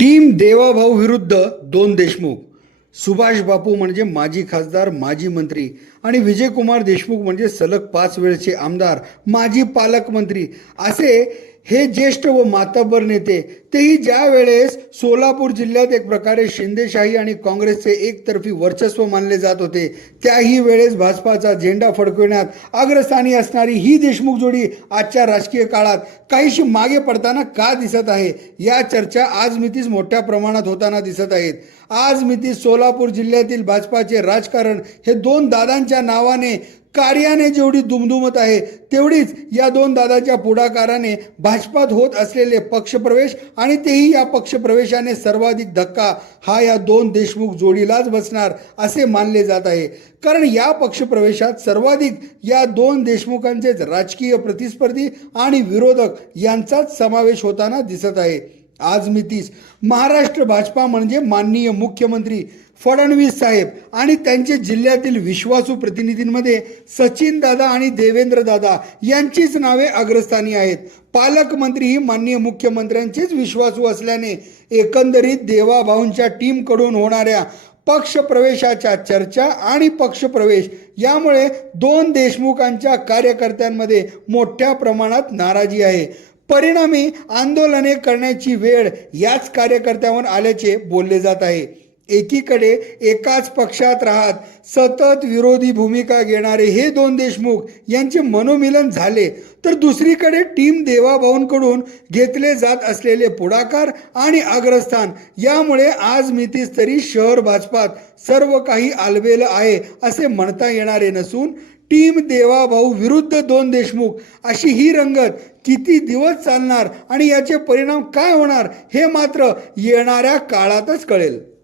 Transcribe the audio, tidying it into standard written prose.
Team Devabhau विरुद्ध दोन देशमुख. सुभाष बापू म्हणजे माजी खासदार, माजी मंत्री आणि विजयकुमार देशमुख म्हणजे सलग 5 वेळचे आमदार, माजी पालकमंत्री असे हे ज्येष्ठ व मातब्बर नेते, तेही ज्या वेळेस सोलापूर जिल्ह्यात एक प्रकारे शिंदेशाही आणि काँग्रेसचे एकतर्फी वर्चस्व मानले जात होते, त्याही वेळेस भाजपाचा झेंडा फडकविण्यात अग्रस्थानी असणारी ही देशमुख जोडी आजच्या राजकीय काळात काहीशी मागे पडताना का दिसत आहे, या चर्चा आज मितीस मोठ्या प्रमाणात होताना दिसत आहेत. आज मितीस सोलापूर जिल्ह्यातील भाजपाचे राजकारण हे दोन दादांच्या नावाने कार्याने जेवढी दुमदुमत आहे, तेवढीच या दोन दादाच्या पुढाकाराने भाजपात होत असलेले पक्षप्रवेश आणि तेही या पक्षप्रवेशाने सर्वाधिक धक्का हा या दोन देशमुख जोडीलाच बसणार असे मानले जात आहे. कारण या पक्षप्रवेशात सर्वाधिक या दोन देशमुखांचेच राजकीय प्रतिस्पर्धी आणि विरोधक यांचाच समावेश होताना दिसत आहे. आज मितीस महाराष्ट्र भाजपा म्हणजे माननीय मुख्यमंत्री फडणवीस साहेब आणि त्यांचे जिल्ह्यातील विश्वासू प्रतिनिधींमध्ये सचिन दादा आणि देवेंद्र दादा यांचीच नावे अग्रस्थानी आहेत. पालकमंत्री ही माननीय मुख्यमंत्र्यांचेच विश्वासू असल्याने एकंदरीत देवाभाऊंच्या टीमकडून होणाऱ्या पक्षप्रवेशाच्या चर्चा आणि पक्षप्रवेश यामुळे दोन देशमुखांच्या कार्यकर्त्यांमध्ये मोठ्या प्रमाणात नाराजी आहे. परिणामी आंदोलने करण्याची वेळ याच कार्यकर्त्यांवर आल्याचे बोलले जात आहे. एकीकडे एकाच पक्षात राहत सतत विरोधी भूमिका घेणारे हे दोन देशमुख यांचे मनोमिलन झाले, तर दुसरीकडे टीम देवाभाऊंकडून घेतले जात असलेले पुढाकार आणि अग्रस्थान यामुळे आज मितीस तरी शहर भाजपात सर्व काही आलबेल आहे असे म्हणता येणारे नसून टीम देवाभाऊ विरुद्ध दोन देशमुख अशी ही रंगत किती दिवस चालणार आणि याचे परिणाम काय होणार हे मात्र येणाऱ्या काळातच कळेल.